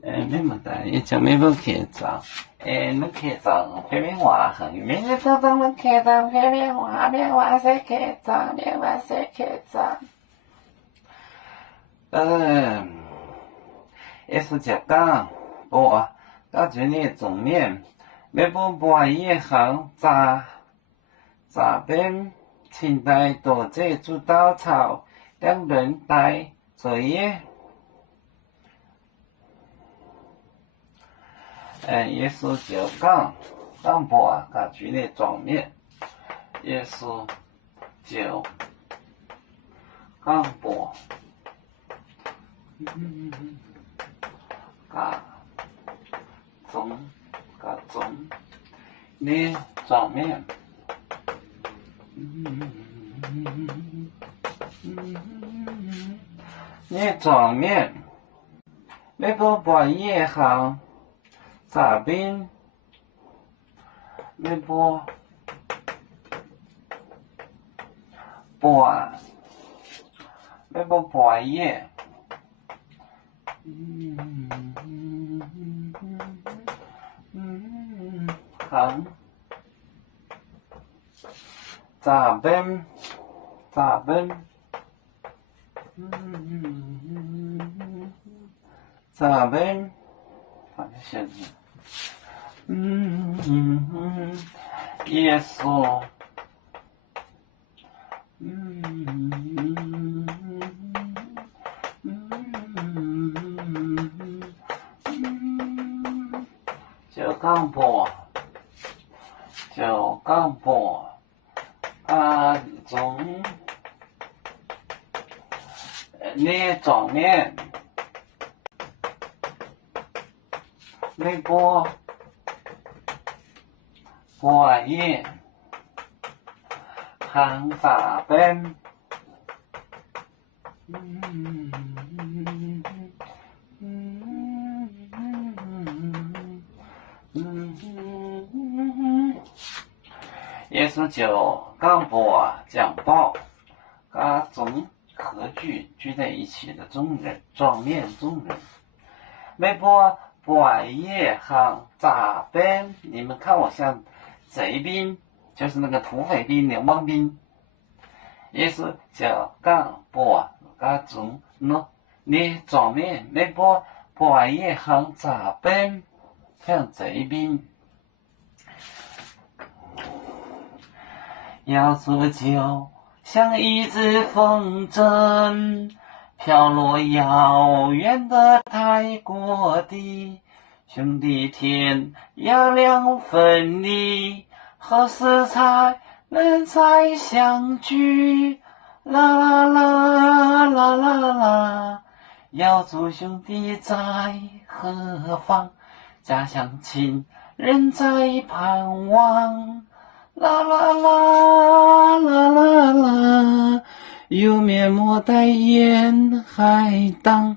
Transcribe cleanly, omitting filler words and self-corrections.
你们的也叫没不开张，能开张，偏偏话很，明日早早能开张，偏偏话才开张，偏话才开张。也是讲我最近总面，没不也很杂边清代多这主稻草，两人带作业。也是就讲播剧烈状面，也是就讲播中烈状面，烈状面，没不也好。杂边没播没播叶，行杂边反正现在。也是，就讲播，中你状面没播叶行杂边，也是就讲播讲报，中和聚在一起的中人，状面中人，没播叶行杂边，你们看我像贼兵，就是那个土匪兵、流氓兵，也是叫讲播中你状面没播叶行杂边，像贼兵。要做就像一只风筝，飘落遥远的泰国地，兄弟天涯两分离，何时才能再相聚？啦啦啦啦啦啦，要做兄弟在何方？家乡亲人在盼望。啦啦啦啦啦啦，有面膜代言海棠。